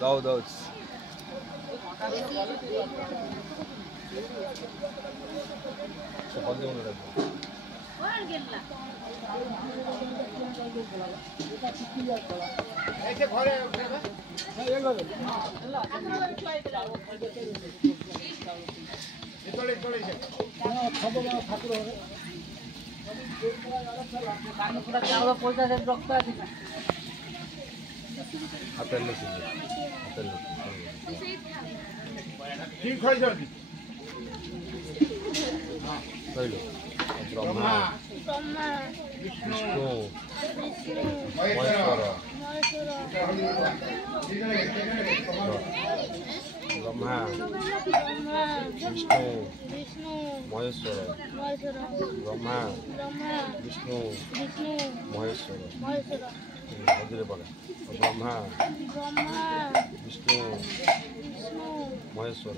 দাও দাও সকাল দিয়ে মনে রাখবো হাতের লেখি হাতের ঠিক হয়েছে হইল ব্রহ্মা বিষ্ণু মহেশ্বর ব্রহ্মা বিষ্ণু মহেশ্বর ব্রহ্মা বিষ্ণু মহেশ্বর হজরে বলে ব্রহ্মা বিষ্ণু মহেশ্বর